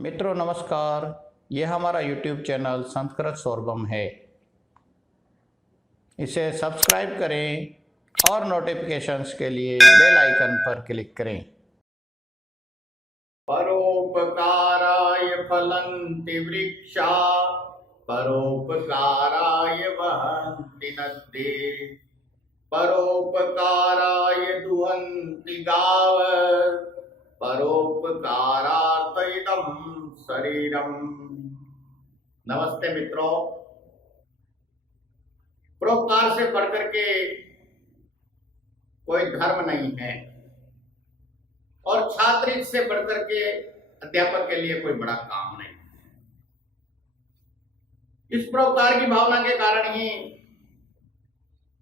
मित्रों नमस्कार, यह हमारा YouTube चैनल संस्कृत स्वर्गम है। इसे सब्सक्राइब करें और नोटिफिकेशंस के लिए बेल आइकन पर क्लिक करें। परोपकाराय फलन्ति वृक्षा, परोपकाराय वहन्ति नद्ये, परोपकाराय दुहन्ति गावः, परोपकारार्थ इदं शरीरम्। नमस्ते मित्रों, परोपकार से बढ़कर के कोई धर्म नहीं है और छात्र से बढ़कर के अध्यापक के लिए कोई बड़ा काम नहीं। इस परोपकार की भावना के कारण ही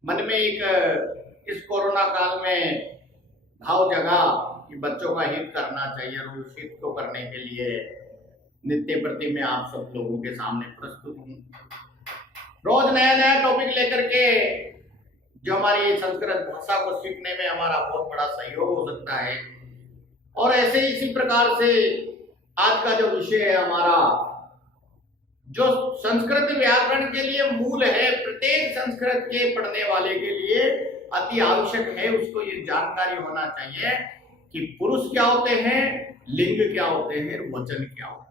मन में इस कोरोना काल में भाव जगा कि बच्चों का हित करना चाहिए और उस हित को करने के लिए नित्य प्रति मैं आप सब लोगों के सामने प्रस्तुत हूँ। रोज नया नया टॉपिक लेकर के जो हमारी संस्कृत भाषा को सीखने में हमारा बहुत बड़ा सहयोग हो सकता है। और ऐसे इसी प्रकार से आज का जो विषय है हमारा, जो संस्कृत व्याकरण के लिए मूल है, प्रत्येक संस्कृत के पढ़ने वाले के लिए अति आवश्यक है, उसको ये जानकारी होना चाहिए कि पुरुष क्या होते हैं, लिंग क्या होते हैं, वचन क्या होते हैं,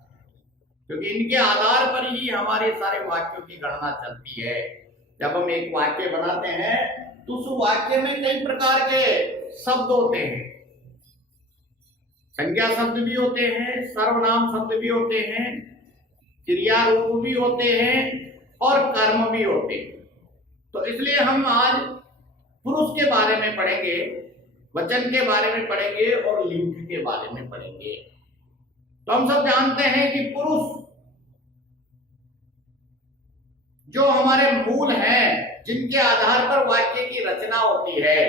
क्योंकि इनके आधार पर ही हमारे सारे वाक्यों की गणना चलती है। जब हम एक वाक्य बनाते हैं तो उस वाक्य में कई प्रकार के शब्द होते हैं, संज्ञा शब्द भी होते हैं, सर्वनाम शब्द भी होते हैं, क्रिया रूप भी होते हैं और कर्म भी होते हैं। तो इसलिए हम आज पुरुष के बारे में पढ़ेंगे, वचन के बारे में पढ़ेंगे और लिंग के बारे में पढ़ेंगे। तो हम सब जानते हैं कि पुरुष जो हमारे मूल हैं, जिनके आधार पर वाक्य की रचना होती है,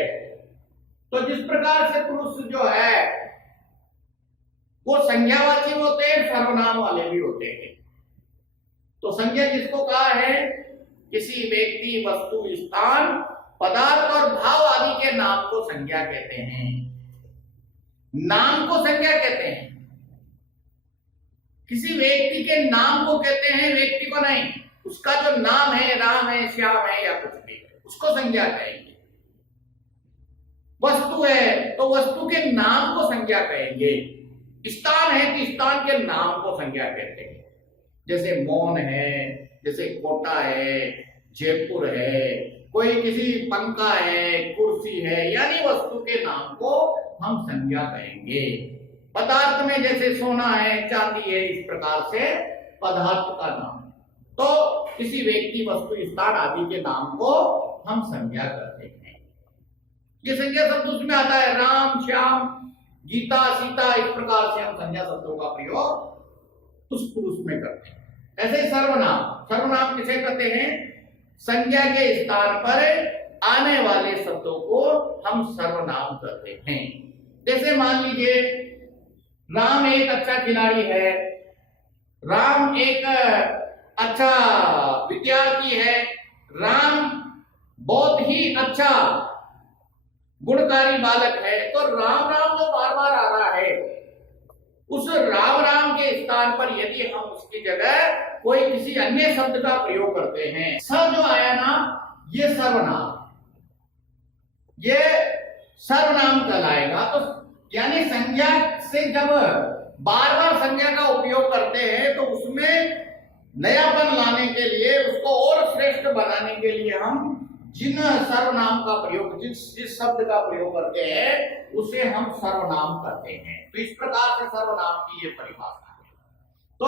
तो जिस प्रकार से पुरुष जो है वो संज्ञावाची होते हैं, सर्वनाम वाले भी होते हैं। तो संज्ञा किसको कहा है? किसी व्यक्ति, वस्तु, स्थान, पदार्थ और भाव आदि के नाम को संज्ञा कहते हैं। नाम को संज्ञा कहते हैं। किसी व्यक्ति के नाम को कहते हैं, व्यक्ति को नहीं। उसका जो नाम है, राम है, श्याम है या कुछ भी है, उसको संज्ञा कहेंगे। वस्तु है तो वस्तु के नाम को संज्ञा कहेंगे। स्थान है कि स्थान के नाम को संज्ञा कहते हैं। जैसे मौन है, जैसे कोटा है, जयपुर है, कोई किसी पंखा है, कुर्सी है, यानी वस्तु के नाम को हम संज्ञा कहेंगे। पदार्थ में जैसे सोना है, चांदी है, इस प्रकार से पदार्थ का नाम। तो किसी व्यक्ति, वस्तु, स्थान आदि के नाम को हम संज्ञा करते हैं। ये संज्ञा शब्द उसमें आता है, राम, श्याम, गीता, सीता, इस प्रकार से हम संज्ञा शब्दों का प्रयोग उस पुरुष में करते हैं। ऐसे सर्वनाम, सर्वनाम किसे कहते हैं? संज्ञा के स्थान पर आने वाले शब्दों को हम सर्वनाम कहते हैं। जैसे मान लीजिए राम एक अच्छा खिलाड़ी है, राम एक अच्छा विद्यार्थी है, राम बहुत ही अच्छा गुणकारी बालक है। तो राम राम जो बार बार आ रहा है, उस राम राम के स्थान पर यदि हम उसकी जगह कोई किसी अन्य शब्द का प्रयोग करते हैं, स जो आया ना, ये सर्वनाम, ये सर्वनाम कहलाएगा। तो यानी संज्ञा से जब बार बार संज्ञा का उपयोग करते हैं तो उसमें नयापन लाने के लिए, उसको और श्रेष्ठ बनाने के लिए हम जिन सर्वनाम का प्रयोग, जिस शब्द का प्रयोग करते हैं, उसे हम सर्वनाम करते हैं। तो इस प्रकार से सर्वनाम की ये परिभाषा है। तो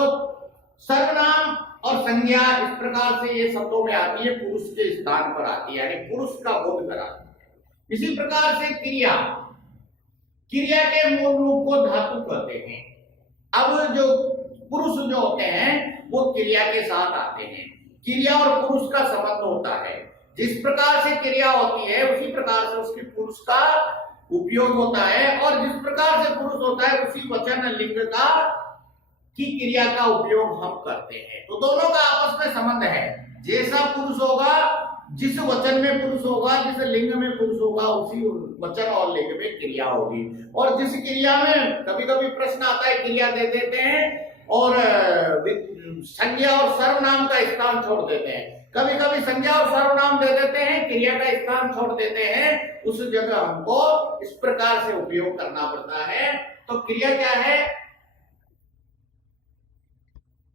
सर्वनाम और संज्ञा इस प्रकार से ये शब्दों में आती है, पुरुष के स्थान पर आती है, यानी पुरुष का बोध कराती है। इसी प्रकार से क्रिया, क्रिया के मूल रूप को धातु कहते हैं। अब जो पुरुष जो होते हैं वो क्रिया के साथ आते हैं। क्रिया और पुरुष का संबंध होता है। जिस प्रकार से क्रिया होती है उसी प्रकार से उसकी पुरुष का उपयोग होता है, और जिस प्रकार से पुरुष होता है उसी वचन लिंग का की क्रिया का उपयोग हम करते हैं। तो दोनों का आपस में संबंध है। जैसा पुरुष होगा, जिस वचन में पुरुष होगा, जिस लिंग में पुरुष होगा, उसी वचन और लिंग में क्रिया होगी। और जिस क्रिया में कभी कभी प्रश्न आता है, क्रिया दे देते हैं और संज्ञा और सर्वनाम का स्थान छोड़ देते हैं। कभी कभी संज्ञा और सर्वनाम दे देते हैं, क्रिया का स्थान छोड़ देते हैं, उस जगह हमको इस प्रकार से उपयोग करना पड़ता है। तो क्रिया क्या है?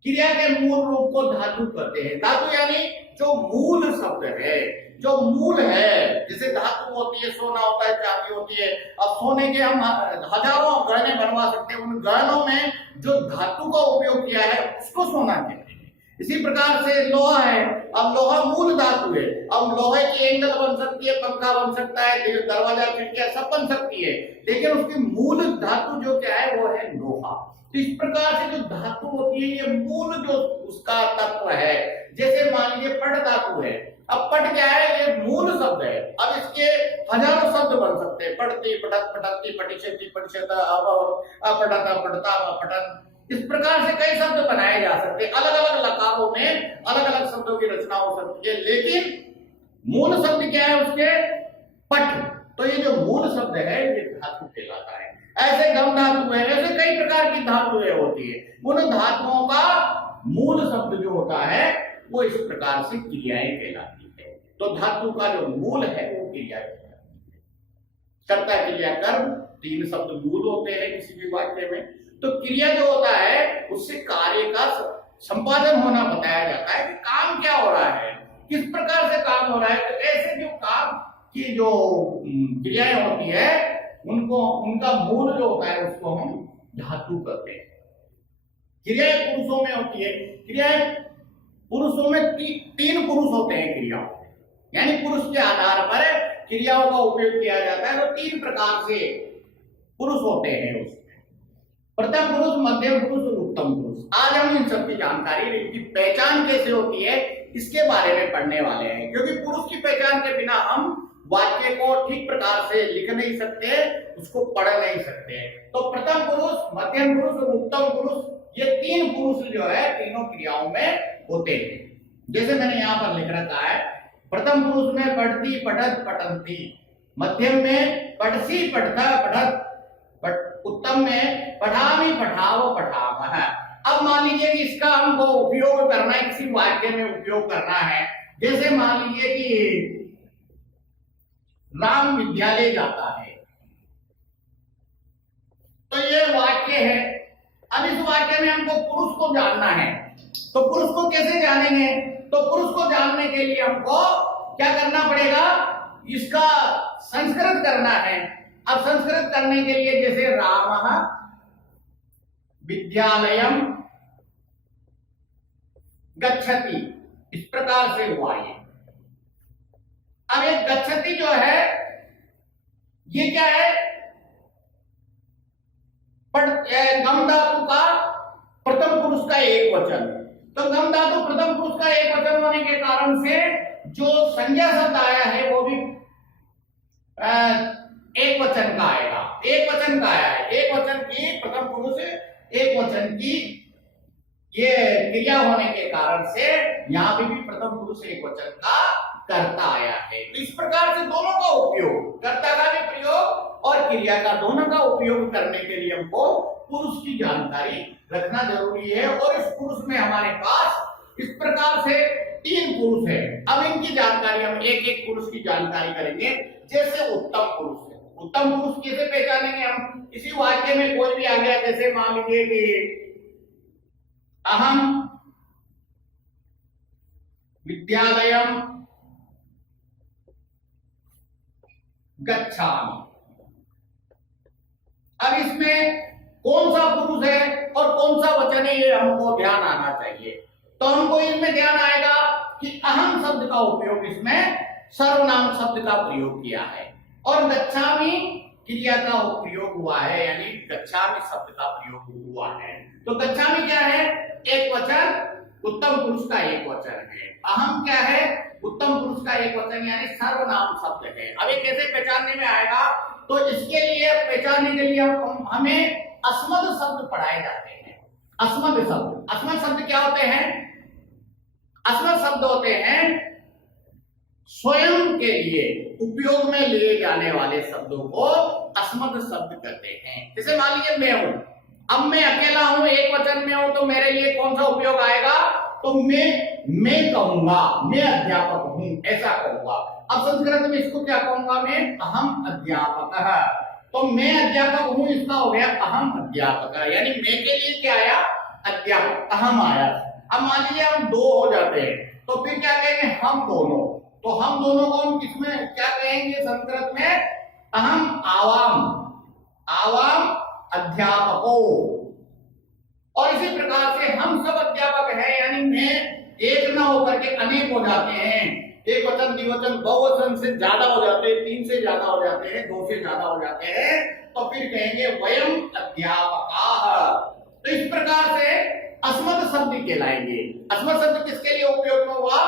क्रिया के मूल रूप को धातु कहते हैं। धातु यानी जो मूल शब्द है, जो मूल है, जैसे धातु होती है, सोना होता है, चांदी होती है। अब सोने के हम हजारों गहने बनवा सकते हैं, उन गहनों में जो धातु का उपयोग किया है उसको सोना कहते हैं। इसी प्रकार से लोहा है, अब लोहा मूल धातु है। अब लोहे की एंगल बन सकती है, पंखा बन सकता है, दरवाजा खिड़कियां सब बन सकती है, लेकिन उसकी मूल धातु जो क्या है वो है लोहा। तो इस प्रकार से जो धातु होती है ये मूल जो उसका तत्व है। जैसे मान लीजिए पट धातु है, अब पट क्या है? ये मूल शब्द है। अब इसके हजारों शब्द बन सकते हैं, पटती, पटत, पटती, पटिशति, पटिशता, अपटता, पटता, पटन। इस प्रकार से कई शब्द बनाए जा सकते हैं। अलग अलग लकारों में अलग अलग शब्दों की रचना हो सकती है, लेकिन मूल शब्द क्या है उसके? पट। तो ये जो मूल शब्द है ये धातु कहलाता है। ऐसे गम धातु है, ऐसे कई प्रकार की धातुएं होती है। उन धातुओं का मूल शब्द जो होता है वो इस प्रकार से क्रियाएं कहलाती है। तो धातु का जो मूल है वो क्रिया कहलाती है। कर्ता, क्रिया, कर्म, तीन शब्द मूल होते हैं किसी भी वाक्य में। तो क्रिया जो होता है उससे कार्य का संपादन होना बताया जाता है कि काम क्या हो रहा है, किस प्रकार से काम हो रहा है। तो ऐसे जो काम की जो क्रियाएं होती है उनको, उनका मूल जो होता है उसको हम धातु कहते हैं। क्रियाएं पुरुषों में होती है। क्रियाएं पुरुषों में तीन पुरुष होते हैं क्रियाओं, यानी पुरुष के आधार पर क्रियाओं का उपयोग किया जाता है। तो तीन प्रकार से पुरुष होते हैं उसमें, प्रथम पुरुष, मध्यम पुरुष और उत्तम पुरुष। आज हम इन सब की जानकारी, इनकी पहचान कैसे होती है इसके बारे में पढ़ने वाले हैं, क्योंकि पुरुष की पहचान के बिना हम वाक्य को ठीक प्रकार से लिख नहीं सकते, उसको पढ़ नहीं सकते। तो प्रथम पुरुष, मध्यम पुरुष और उत्तम पुरुष, ये तीन पुरुष जो है तीनों क्रियाओं में होते हैं। जैसे मैंने यहाँ पर लिख रखा है, प्रथम पुरुष में पढ़ती, पठत, पठन्ति, मध्यम में पढ़सी, पठता, पठत, उत्तम में पठामी, पठावो, पठामः। अब मान लीजिए कि इसका हमको उपयोग करना है, किसी वाक्य में उपयोग करना है। जैसे मान लीजिए कि राम विद्यालय जाता है, तो ये वाक्य है। अब इस वाक्य में हमको पुरुष को जानना है, तो पुरुष को कैसे जानेंगे? तो पुरुष को जानने के लिए हमको क्या करना पड़ेगा? इसका संस्कृत करना है। अब संस्कृत करने के लिए जैसे रामः विद्यालयम गच्छति, इस प्रकार से हुआ ये। अब ये गच्छति जो है ये क्या है? गम धातु का प्रथम पुरुष का एक वचन। तो गम धातु प्रथम पुरुष का एक वचन होने के कारण से जो संज्ञा शब्द आया है वो भी एक वचन का आएगा। एक वचन का आया है, एक वचन की प्रथम पुरुष एक वचन की ये क्रिया होने के कारण से यहाँ भी प्रथम पुरुष एक वचन का कर्ता आया है। तो इस प्रकार से दोनों का उपयोग, कर्ता का भी प्रयोग और क्रिया का, दोनों का उपयोग करने के लिए हमको पुरुष की जानकारी रखना जरूरी है। और इस पुरुष में हमारे पास इस प्रकार से तीन पुरुष है। अब इनकी जानकारी हम एक एक पुरुष की जानकारी करेंगे। जैसे उत्तम पुरुष है, उत्तम पुरुष कैसे पहचानेंगे हम? इसी वाक्य में कोई भी आ गया, जैसे मान लीजिए कि अहम विद्यालयम गच्छामि। अब इसमें कौन सा पुरुष है और कौन सा वचन है ये हमको ध्यान आना चाहिए। तो हमको इसमें ध्यान आएगा कि अहम शब्द का उपयोग इसमें सर्वनाम शब्द का प्रयोग किया है और गच्छामि क्रिया का प्रयोग हुआ है, यानी गच्छामि शब्द का प्रयोग हुआ है। तो गच्छामि क्या है? एक वचन, उत्तम पुरुष का एक वचन है। अहम क्या है? उत्तम पुरुष का एक वचन, यानी सर्वनाम शब्द है। अब ये कैसे पहचानने में आएगा? तो इसके लिए पहचानने के लिए हमें अस्मद शब्द पढ़ाए जाते हैं। अस्मद शब्द, अस्मद शब्द क्या होते हैं? अस्मद शब्द होते हैं स्वयं के लिए उपयोग में लिए जाने वाले शब्दों को अस्मद शब्द कहते हैं। जैसे मान लीजिए मैं हूं, अब मैं अकेला हूं, एक वचन में हूं, तो मेरे लिए कौन सा उपयोग आएगा? तो मैं कहूंगा, मैं अध्यापक हूं, ऐसा कहूंगा। अब संस्कृत में इसको क्या कहूंगा मैं? अहम अध्यापक। तो मैं अध्यापक हूं, इसका हो गया अहम अध्यापक, यानी मैं के लिए क्या आया? अध्यापक, अहम आया। अब मान लीजिए हम दो हो जाते हैं, तो फिर क्या कहेंगे? हम दोनों। तो हम दोनों को हम किसमें क्या कहेंगे संस्कृत में? अहम आवाम, आवाम अध्यापकों। और इसी प्रकार से हम सब अध्यापक हैं, यानी मैं एक न होकर के अनेक हो जाते हैं। एक वचन, द्विवचन, बहुवचन से ज्यादा हो जाते हैं, तीन से ज्यादा हो जाते हैं, दो से ज्यादा हो जाते हैं, तो फिर कहेंगे वयम अध्यापकाः। तो इस प्रकार से अस्मत् शब्द कहलाएंगे। अस्मत् शब्द किसके लिए उपयोग में हुआ?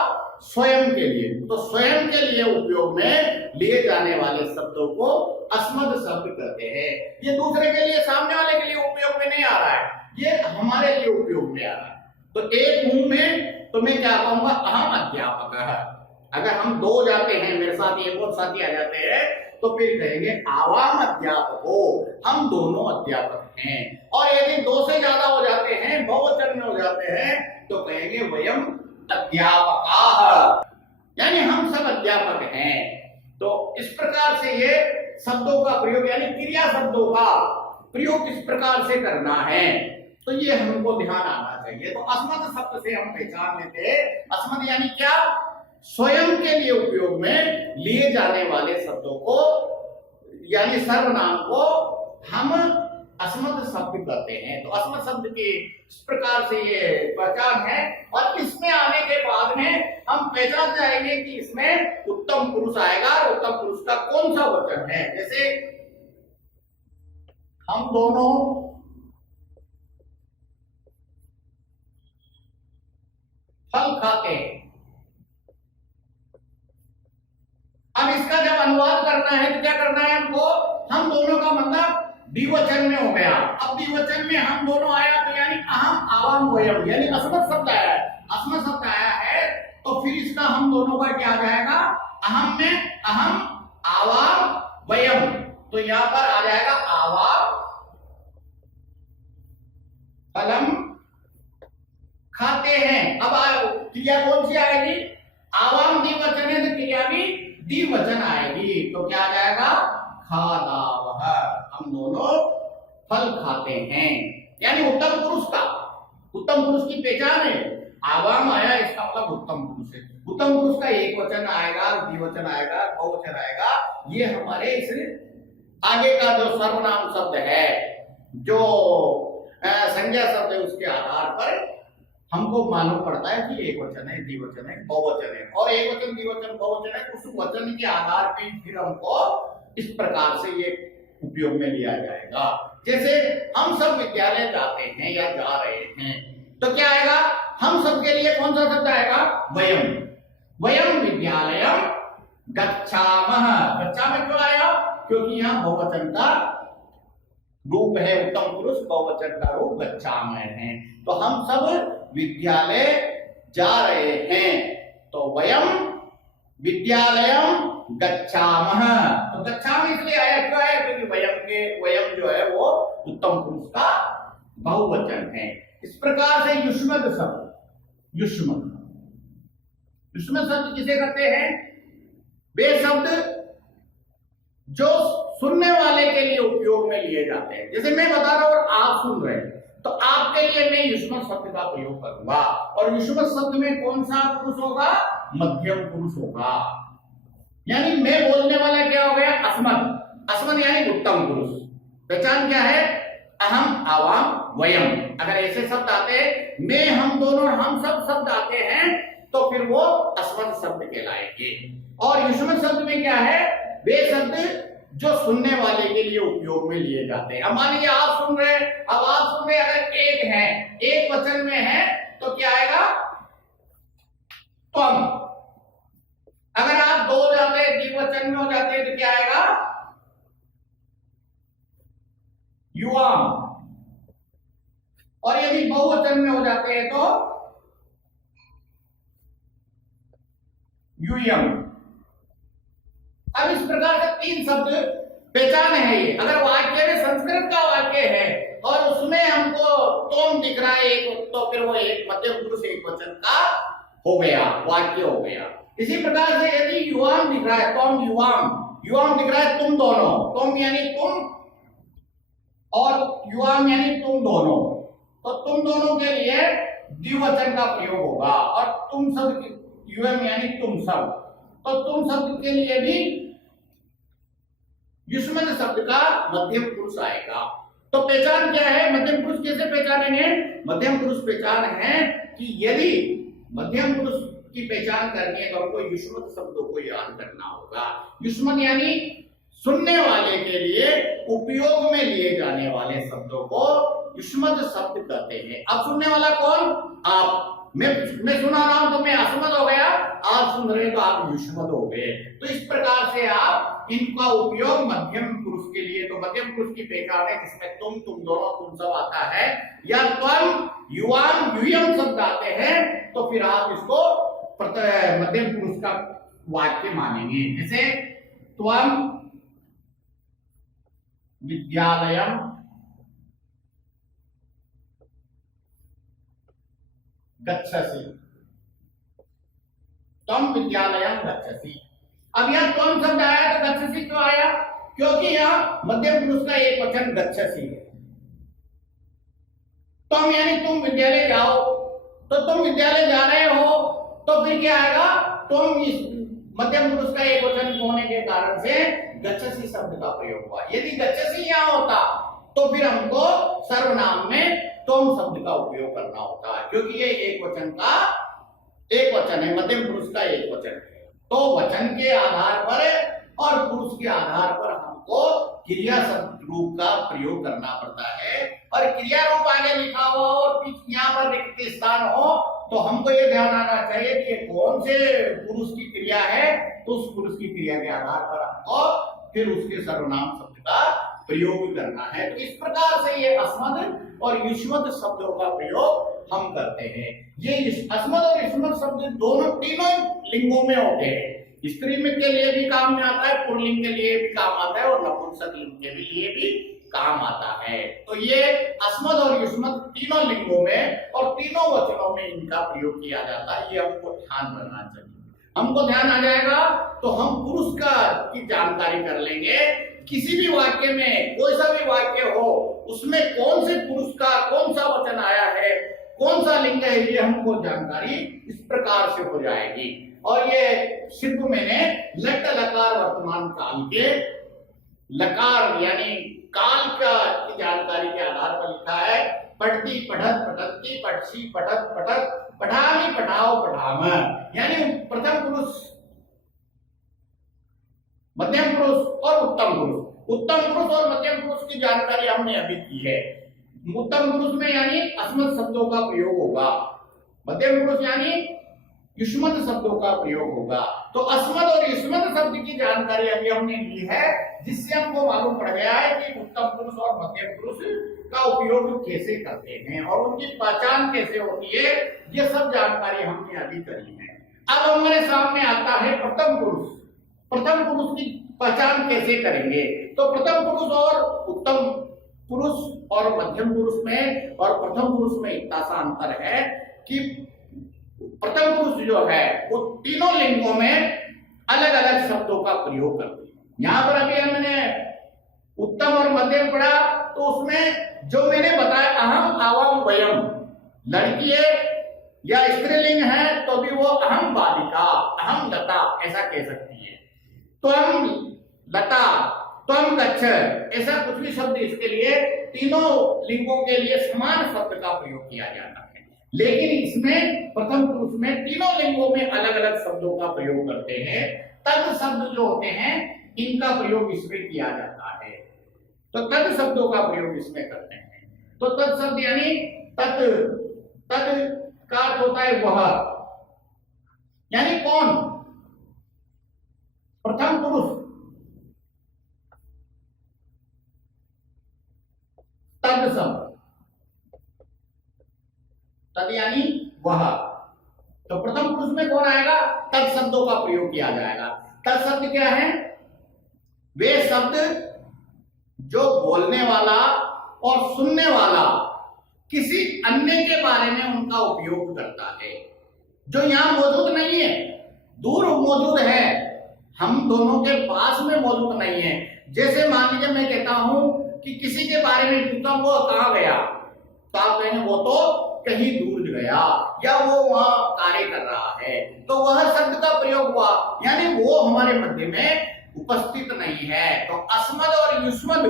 स्वयं के लिए। तो स्वयं के लिए उपयोग में लिए जाने वाले शब्दों को अस्मत् शब्द कहते हैं। ये दूसरे के लिए, सामने वाले के लिए उपयोग में नहीं आ रहा है, ये हमारे लिए उपयोग में आ रहा है। तो एक हूं मैं, तो मैं क्या कहूंगा? अहम अध्यापक। अगर हम दो जाते हैं, मेरे साथ एक और साथी आ जाते हैं, तो फिर कहेंगे आवाम अध्यापकों, हम दोनों अध्यापक हैं। और यदि दो से ज्यादा हो जाते हैं, बहुवचन में हो जाते हैं, तो कहेंगे वयम अध्यापकाः, यानी हम सब अध्यापक हैं। तो इस प्रकार से ये शब्दों का प्रयोग, यानी क्रिया शब्दों का प्रयोग किस प्रकार से करना है, तो ये हमको ध्यान आना चाहिए। तो अस्मत् शब्द से हम पहचान लेते हैं, अस्मत् यानी क्या? स्वयं के लिए उपयोग में लिए जाने वाले शब्दों को, यानी सर्वनाम को हम अस्मत् शब्द कहते हैं। तो अस्मत् शब्द की इस प्रकार से ये पहचान है। और इसमें आने के बाद में हम पहचान जाएंगे कि इसमें उत्तम पुरुष आएगा, और उत्तम पुरुष का कौन सा वचन है। जैसे हम दोनों फल खाते हैं। अब इसका जब अनुवाद करना है तो क्या करना है हमको? हम दोनों का मतलब द्विवचन में हो गया। अब द्विवचन में हम दोनों आया, तो यानी अहम आवाम वयम, यानी अस्मत् शब्द आया है। अस्मत् शब्द आया है, तो फिर इसका हम दोनों का क्या आ जाएगा? अहम में अहम, आवाम, वयम। तो यहां पर आ जाएगा आवाम फलम खाते हैं। अब क्रिया कौन सी आएगी? आवाम द्विवचन है, तो क्रिया भी द्विवचन आएगी। तो क्या आ जाएगा? खादावः, हम दोनों फल खाते हैं। यानी उत्तम पुरुष का, उत्तम पुरुष की पहचान है। आवाम आया, इसका मतलब उत्तम पुरुष है। उत्तम पुरुष का एक वचन आएगा, द्विवचन आएगा, बहुवचन आएगा। ये हमारे इस आगे का जो सर्वनाम शब्द है, जो संज्ञा शब्द है, उसके आधार पर हमको मालूम पड़ता है कि एक वचन है, द्विवचन है, बहुवचन है। और एक वचन, द्विवचन, बहुवचन है, उस वचन के आधार पर फिर हमको इस प्रकार से ये उपयोग में लिया जाएगा। जैसे हम सब विद्यालय जाते हैं या जा रहे हैं, तो क्या आएगा? हम सब के लिए कौन सा शब्द आएगा? वयम। वयम विद्यालयम गच्छामः। गच्छामः क्यों आया? क्योंकि यहाँ बहुवचन का रूप है, उत्तम पुरुष बहुवचन का रूप गच्छामः है। तो हम सब विद्यालय जा रहे हैं, तो वयम विद्यालयम गच्छामः। तो गच्छामः इसलिए आया, क्यों आया? क्योंकि वयम जो है वो उत्तम पुरुष का बहुवचन है। इस प्रकार से युष्मद् शब्द, युष्मद् शब्द किसे कहते हैं? वे शब्द जो सुनने वाले के लिए उपयोग में लिए जाते हैं। जैसे मैं बता रहा हूं और आप सुन रहे हैं, तो आपके लिए मैं युष्मद् शब्द का प्रयोग करूंगा। और युष्मद् शब्द में कौन सा पुरुष होगा? मध्यम पुरुष होगा। यानी मैं बोलने वाला क्या हो गया? अस्मत्। अस्मत् यानी उत्तम पुरुष। पहचान क्या है? अहम, आवाम, वयम। अगर ऐसे शब्द आते हैं, मैं, हम दोनों, हम सब शब्द आते हैं, तो फिर वो अस्मत् शब्द कहलाएंगे। और युष्मद् शब्द में क्या है? वे शब्द जो सुनने वाले के लिए उपयोग में लिए जाते हैं। अब मान लीजिए आप सुन रहे हैं, अब आप सुन रहे, अगर एक है, एक वचन में है, तो क्या आएगा? त्वम। अगर आप दो जाते हैं, द्विवचन में हो जाते हैं, तो क्या आएगा? युवाम। और यदि बहुवचन में हो जाते हैं तो यूयम। अब इस प्रकार से तीन शब्द पहचान है ये। अगर वाक्य में संस्कृत का वाक्य है और उसमें हमको तुम दिख रहा है एक, तो फिर वो एक मध्यम पुरुष एकवचन का हो गया, वाक्य हो गया। इसी प्रकार से यदि युवाम दिख रहा है, तुम युवाम, युवाम दिख रहा है तुम दोनों, तुम यानी तुम और युवाम यानी तुम दोनों, तो तुम दोनों के लिए द्विवचन का प्रयोग होगा। और तुम शब्द युवम यानी तुम सब, तो तुम शब्द के लिए भी युष्मत शब्द का मध्यम पुरुष आएगा। तो पहचान क्या है, मध्यम पुरुष कैसे पहचानेंगे? मध्यम पुरुष पहचान है कि यदि मध्यम पुरुष की पहचान करनी है तो हमको युष्मत शब्दों को याद करना होगा। युष्मत यानी सुनने वाले के लिए उपयोग में लिए जाने वाले शब्दों को युष्मत शब्द कहते हैं। अब सुनने वाला कौन? आप। मैं सुना रहा हूं तो मैं असमत हो गया, आप सुन रहे तो आप युष्मत हो गए। तो इस प्रकार से आप इनका उपयोग मध्यम पुरुष के लिए, तो मध्यम पुरुष की पहचान है जिसमें तुम दोनों, तुम सब आता है, या त्वम, युवाम, युयम शब्द आते हैं, तो फिर आप इसको मध्यम पुरुष का वाक्य मानेंगे। जैसे त्वम विद्यालयम गच्छसि, त्वम विद्यालयम गच्छसि। अब यहां त्वम शब्द आया तो गच्छसि क्यों आया? क्योंकि यहां मध्यम पुरुष का एक वचन गच्छसि है। त्वम यानी तुम विद्यालय जाओ, तो तुम विद्यालय जा रहे हो, तो फिर क्या आएगा? तुम इस मध्यम पुरुष का एक वचन होने के कारण से गच्छसि शब्द का प्रयोग हुआ। यदि गच्छसि यहां होता तो फिर हमको सर्वनाम में तुम शब्द का उपयोग करना होता है, क्योंकि ये एक वचन का एक वचन है, मध्यम पुरुष का एक वचन है। तो वचन के आधार पर और पुरुष के आधार पर हमको क्रिया शब्द रूप का प्रयोग करना पड़ता है। और क्रिया रूप आगे लिखा हो और यहाँ पर रिक्त स्थान हो तो हमको ये ध्यान आना चाहिए कि ये कौन से पुरुष की क्रिया है, तो उस पुरुष की क्रिया के आधार पर हमको फिर उसके सर्वनाम शब्द का प्रयोग करना है। तो इस प्रकार से ये अस्मद और युष्मत शब्दों का प्रयोग हम करते हैं। ये अस्मद और युष्मत शब्द दोनों तीनों लिंगों में होते हैं। स्त्री में के लिए भी काम में आता है, पुल्लिंग के लिए भी काम आता है और नपुंसक लिंग के लिए भी काम आता है। तो ये अस्मद और युष्मत तीनों लिंगों में और तीनों वचनों में इनका प्रयोग किया जाता है। ये हमको ध्यान रखना चाहिए। हमको ध्यान आ जाएगा तो हम पुरुष का की जानकारी कर लेंगे। किसी भी वाक्य में कोई सा भी वाक्य हो उसमें कौन से पुरुष का कौन सा वचन आया है, कौन सा लिंग है, ये हमको जानकारी इस प्रकार से हो जाएगी। और ये सिर्फ मैंने लट लकार वर्तमान काल के लकार यानी काल का की जानकारी के आधार पर लिखा है। पढ़ती पढ़त पढ़ती पढ़सी पढ़त पढ़त पढ़ामी पढ़ाओ पढ़ाम, यानी प्रथम पुरुष, मध्यम पुरुष और उत्तम पुरुष। उत्तम पुरुष और मध्यम पुरुष की जानकारी हमने अभी की है। उत्तम पुरुष में यानी अस्मत् शब्दों का प्रयोग होगा, मध्यम पुरुष यानी युष्मत शब्दों का प्रयोग होगा। तो अस्मत् और युष्मत शब्द की जानकारी अभी हमने ली है, जिससे हमको मालूम पड़ गया है कि उत्तम पुरुष और मध्यम पुरुष का उपयोग कैसे करते हैं और उनकी पहचान कैसे होती है। ये सब जानकारी हमने अभी करी है। अब हमारे सामने आता है प्रथम पुरुष। प्रथम पुरुष की पहचान कैसे करेंगे? तो प्रथम पुरुष और उत्तम पुरुष और मध्यम पुरुष में और प्रथम पुरुष में इतना सा अंतर है कि प्रथम पुरुष जो है वो तीनों लिंगों में अलग अलग शब्दों का प्रयोग करते हैं। यहाँ पर अभी हमने उत्तम और मध्यम पढ़ा, तो उसमें जो मैंने बताया अहम आवाम वयम, लड़की है या स्त्रीलिंग है तो भी वो अहम बालिका, अहम लता ऐसा कह सकती है। त्वम लता, त्वम गच्छ, ऐसा कुछ भी शब्द इसके लिए तीनों लिंगों के लिए समान शब्द का प्रयोग किया जाता है। लेकिन इसमें प्रथम पुरुष में तीनों लिंगों में अलग अलग शब्दों का प्रयोग करते हैं। तद शब्द जो होते हैं इनका प्रयोग इसमें किया जाता है। तो तद शब्दों का प्रयोग इसमें करते हैं। तो तद शब्द यानी तद, तद का अर्थ होता है वह, यानी कौन? प्रथम पुरुष। तद शब्द, तद यानी वह, तो प्रथम पुरुष में कौन आएगा? तद शब्दों का प्रयोग किया जाएगा। तद शब्द क्या है? वे शब्द जो बोलने वाला और सुनने वाला किसी अन्य के बारे में उनका उपयोग करता है, जो यहां मौजूद नहीं है, दूर मौजूद है, हम दोनों के पास में मौजूद नहीं है। जैसे मान लीजिए मैं कहता हूं कि किसी के बारे में पूछता हूं वो कहां गया, तो आप कहेंगे वो तो कहीं दूर गया या वो वहां कार्य कर रहा है, तो वह शब्द का प्रयोग हुआ, यानी वो हमारे मध्य में उपस्थित नहीं है। तो अस्मद और युष्मद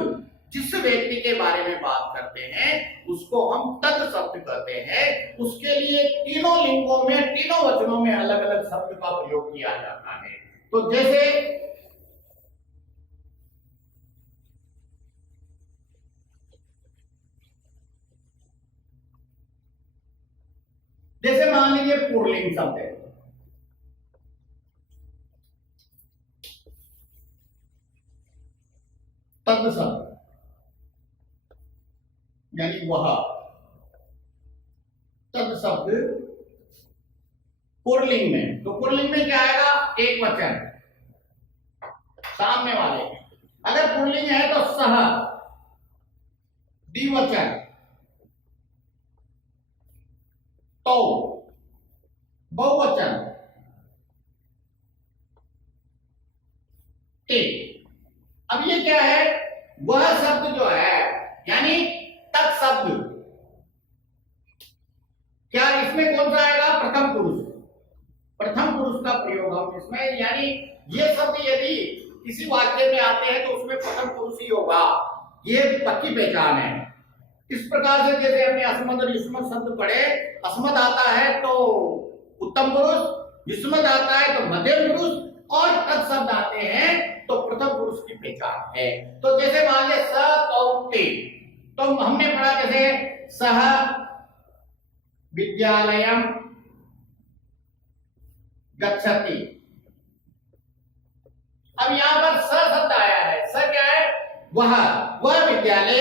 जिस व्यक्ति के बारे में बात करते हैं उसको हम तत् शब्द कहते हैं। उसके लिए तीनों लिंगों में, तीनों वचनों में अलग अलग शब्द का प्रयोग किया जाता है। तो जैसे मान लीजिए पुल्लिंग शब्द है, तद शब्द यानी वह, तद शब्द पुल्लिंग में, तो पुल्लिंग में क्या आएगा, एक वचन सामने वाले। अगर पुल्लिंग है तो सह द्विवचन, तो बहुवचन एक। अब ये क्या है, वह शब्द जो है यानी तत्शब्द, क्या इसमें कौन सा आएगा, प्रथम पुरुष, प्रथम पुरुष का प्रयोग हम इसमें, यानी ये शब्द यदि किसी वाक्य में आते हैं तो उसमें प्रथम पुरुष ही होगा, ये पक्की पहचान है। इस प्रकार से जैसे हमने अस्मद और युष्मद शब्द पढ़े, अस्मद आता है तो उत्तम पुरुष, युष्मद आता है तो मध्यम पुरुष, और तत् शब्द आते हैं तो प्रथम पुरुष की पहचान है। तो जैसे मान लीजिए स औ ते, तो हमने पढ़ा जैसे सह विद्यालयम गच्छति। अब यहां पर स शब्द आया है, स क्या है, वह विद्यालय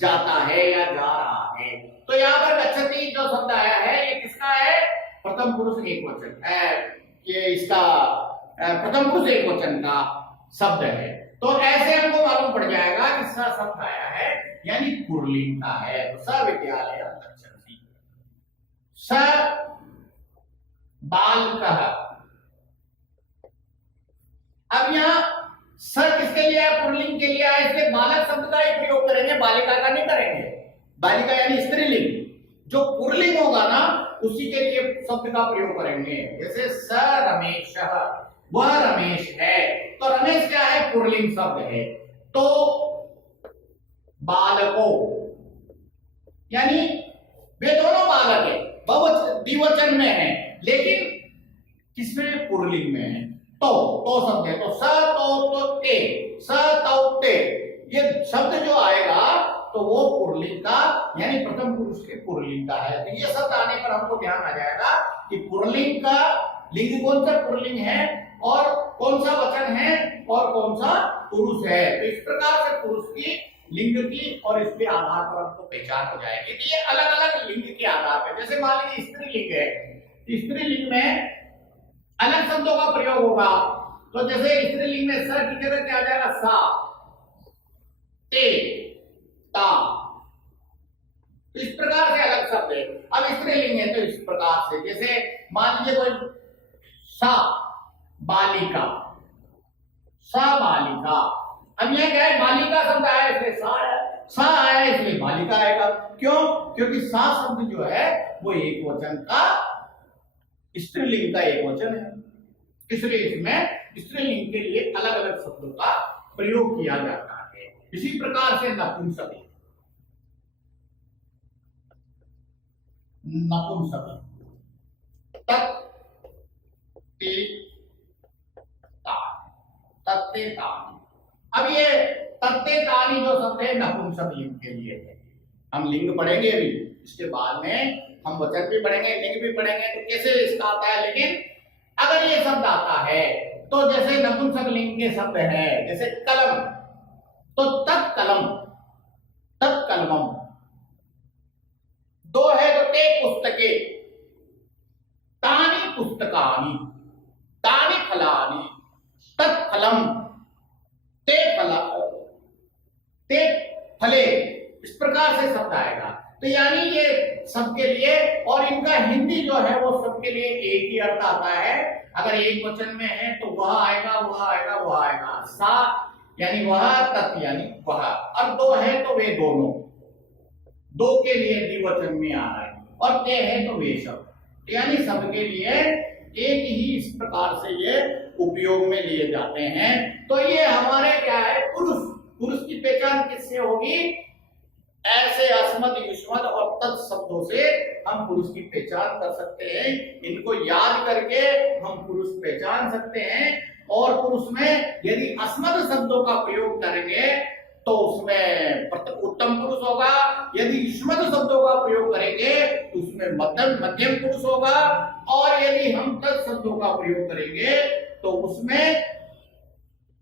जाता है या जा रहा है। तो यहां पर गच्छति जो शब्द आया है ये किसका है, प्रथम पुरुष एक वचन है, ये इसका प्रथम पुरुष एक वचन का शब्द है। तो ऐसे हमको मालूम पड़ जाएगा कि स शब्द आया है यानी पुल्लिंग का है। तो स विद्यालय गच्छति, स बालकः। अब यहाँ स किसके लिए है, पुल्लिंग के लिए है, इसलिए बालक शब्द का ही प्रयोग करेंगे, बालिका का नहीं करेंगे। बालिका यानी स्त्रीलिंग, जो पुल्लिंग होगा ना उसी के लिए शब्द का प्रयोग करेंगे। जैसे स रमेशः, वह रमेश है, तो रमेश क्या है, पुल्लिंग शब्द है। तो बालको यानी वे दोनों बालक है, द्विवचन में है, लेकिन किसमें, पुल्लिंग में है। तो शब्द है, तो स तो ते, स तो ते, ये शब्द जो आएगा तो वो पुल्लिंग का यानी प्रथम पुरुष के पुल्लिंग का है। तो ये शब्द आने पर हमको ध्यान आ जाएगा कि पुल्लिंग का लिंग कौन सा पुल्लिंग है और कौन सा वचन है और कौन सा पुरुष है। तो इस प्रकार से पुरुष की, लिंग की और इसके आधार पर हमको पहचान हो जाएगी। ये अलग अलग लिंग के आधार पर, जैसे मान लीजिए स्त्रीलिंग है, स्त्रीलिंग में अलग शब्दों का प्रयोग होगा। तो जैसे स्त्रीलिंग में स की जगह क्या आ जाएगा, सा, ते, ता, तो इस प्रकार से अलग शब्द है। अब स्त्रीलिंग है तो इस प्रकार से, जैसे मान लीजिए कोई सा बालिका, सा बालिका। अब यह क्या है, बालिका शब्द आया इसलिए सा आया इसलिए बालिका आएगा। क्यों, क्योंकि सा शब्द जो है वो एक वचन का, स्त्रीलिंग का एक वचन है, इसलिए इसमें स्त्रीलिंग के लिए अलग अलग शब्दों का प्रयोग किया जाता है। इसी प्रकार से नपुंसक, नपुंसक तत्ते तानी। अब ये तत्ते तानी जो शब्द है नपुंसक लिंग के लिए है। हम लिंग पढ़ेंगे अभी, इसके बाद में हम वचन भी पढ़ेंगे, लिंग भी पढ़ेंगे, तो कैसे इसका आता है। लेकिन अगर ये शब्द आता है तो जैसे नपुंसक लिंग के शब्द है, जैसे कलम, तो तत्कलम, तत्कलमम। दो है तो ते पुस्तके, तानि पुस्तकानि, तानि फलानि, तत्फलम, ते फला, ते फले, इस प्रकार से शब्द आएगा। तो यानी ये सबके लिए, और इनका हिंदी जो है वो सबके लिए एक ही अर्थ आता है। अगर एक वचन में है तो वह आएगा, वह आएगा, वह आएगा। सा यानी वह, तत् यानी वह, और दो है तो वे दोनों, दो के लिए द्विवचन में आ रहा है, और ते है तो वे सब, यानी सबके लिए एक ही इस प्रकार से ये उपयोग में लिए जाते हैं। तो ये हमारे क्या है, पुरुष। पुरुष की पहचान किससे होगी? ऐसे अस्मद, युष्मद और तत् शब्दों से हम पुरुष की पहचान कर सकते हैं। इनको याद करके हम पुरुष पहचान सकते हैं। और पुरुष में यदि अस्मद शब्दों का प्रयोग करेंगे तो उसमें उत्तम पुरुष होगा, यदि युष्मद शब्दों का प्रयोग करेंगे तो उसमें मध्यम पुरुष होगा, और यदि हम तत् शब्दों का प्रयोग करेंगे तो उसमें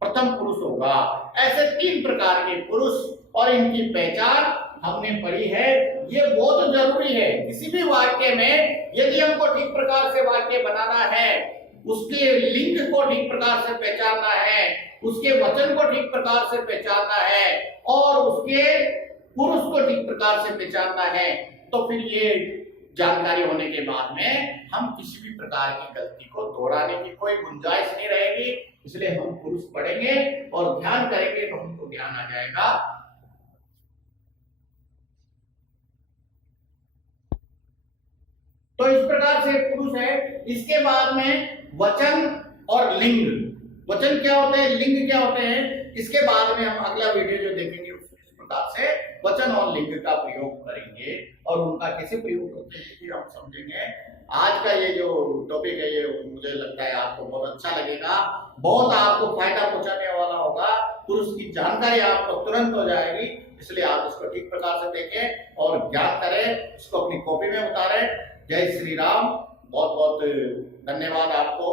प्रथम पुरुष होगा। ऐसे तीन प्रकार के पुरुष, और इनकी पहचान हमने पढ़ी है। ये बहुत जरूरी है। किसी भी वाक्य में यदि हमको ठीक प्रकार से वाक्य बनाना है, उसके लिंग को ठीक प्रकार से पहचानना है, उसके वचन को ठीक प्रकार से पहचानना है, और उसके पुरुष को ठीक प्रकार से पहचानना है, तो फिर ये जानकारी होने के बाद में हम किसी भी प्रकार की गलती को दोहराने की कोई गुंजाइश नहीं रहेगी। इसलिए हम पुरुष पढ़ेंगे और ध्यान करेंगे तो हमको ज्ञान आ जाएगा। तो इस प्रकार से पुरुष है। इसके बाद में वचन और लिंग। वचन क्या होते हैं, लिंग क्या होते हैं, इसके बाद में हम अगला वीडियो जो देखेंगे इस प्रकार से वचन और लिंग का प्रयोग करेंगे, और उनका कैसे प्रयोग करते हैं ये हम समझेंगे। आज का ये जो टॉपिक है ये मुझे लगता है आपको बहुत अच्छा लगेगा, बहुत आपको फायदा पहुंचाने वाला होगा। पुरुष की जानकारी आपको तुरंत हो जाएगी। इसलिए आप इसको ठीक प्रकार से देखें और ज्ञान करें, इसको अपनी कॉपी में उतारें। जय श्री राम। बहुत बहुत धन्यवाद आपको।